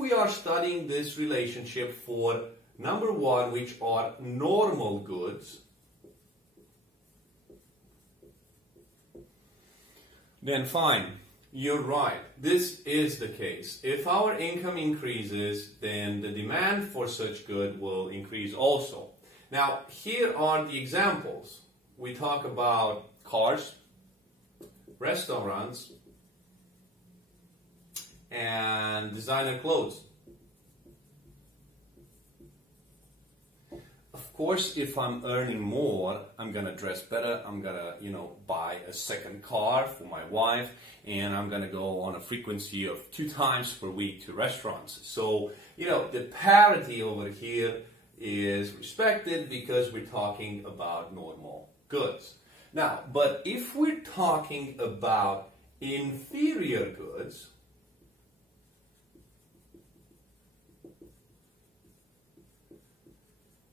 we are studying this relationship for number one, which are normal goods, then fine, you're right. This is the case. If our income increases, then the demand for such good will increase also. Now, here are the examples. We talk about cars, restaurants, and designer clothes. Of course, if I'm earning more, I'm gonna dress better. I'm gonna, buy a second car for my wife, and I'm gonna go on a frequency of 2 times per week to restaurants. So, the parity over here is respected because we're talking about normal goods. Now, but if we're talking about inferior goods,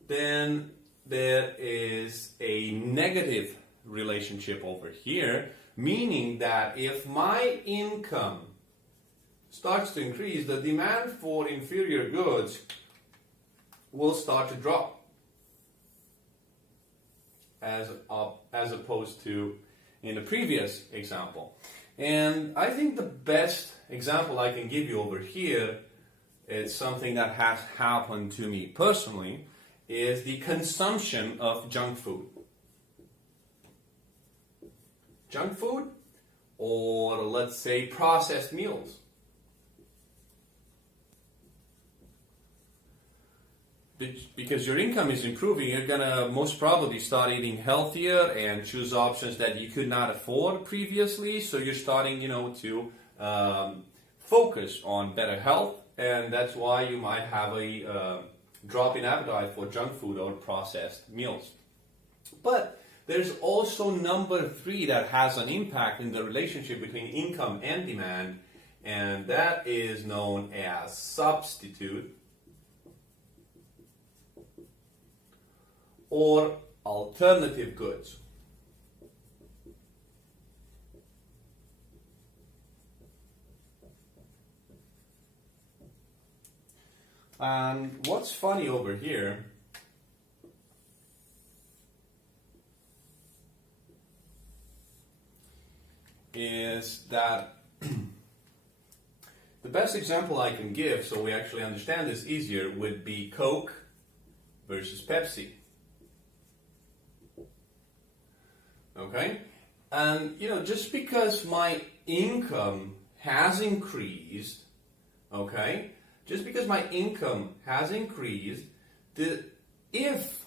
then there is a negative relationship over here, meaning that if my income starts to increase, the demand for inferior goods will start to drop as opposed to in the previous example. And I think the best example I can give you over here is something that has happened to me personally, is the consumption of junk food. Junk food, or let's say processed meals. Because your income is improving, you're gonna most probably start eating healthier and choose options that you could not afford previously. So you're starting, to focus on better health, and that's why you might have a drop in appetite for junk food or processed meals. But there's also number 3 that has an impact in the relationship between income and demand, and that is known as substitute or alternative goods. And what's funny over here is that the best example I can give, so we actually understand this easier, would be Coke versus Pepsi. Okay? And, just because my income has increased, okay? Just because my income has increased, if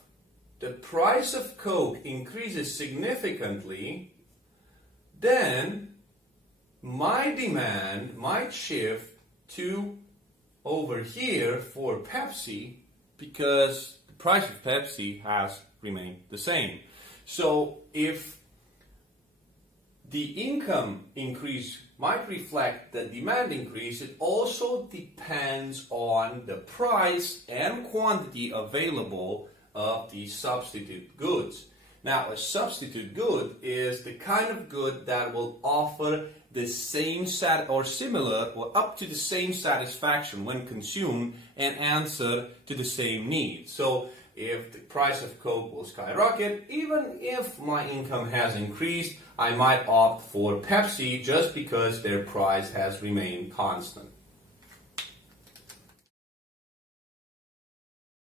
the price of Coke increases significantly, then my demand might shift to over here for Pepsi because the price of Pepsi has remained the same. So if the income increase might reflect the demand increase, it also depends on the price and quantity available of the substitute goods. Now, a substitute good is the kind of good that will offer the same or similar or up to the same satisfaction when consumed and answer to the same needs. So if the price of Coke will skyrocket, even if my income has increased, I might opt for Pepsi just because their price has remained constant.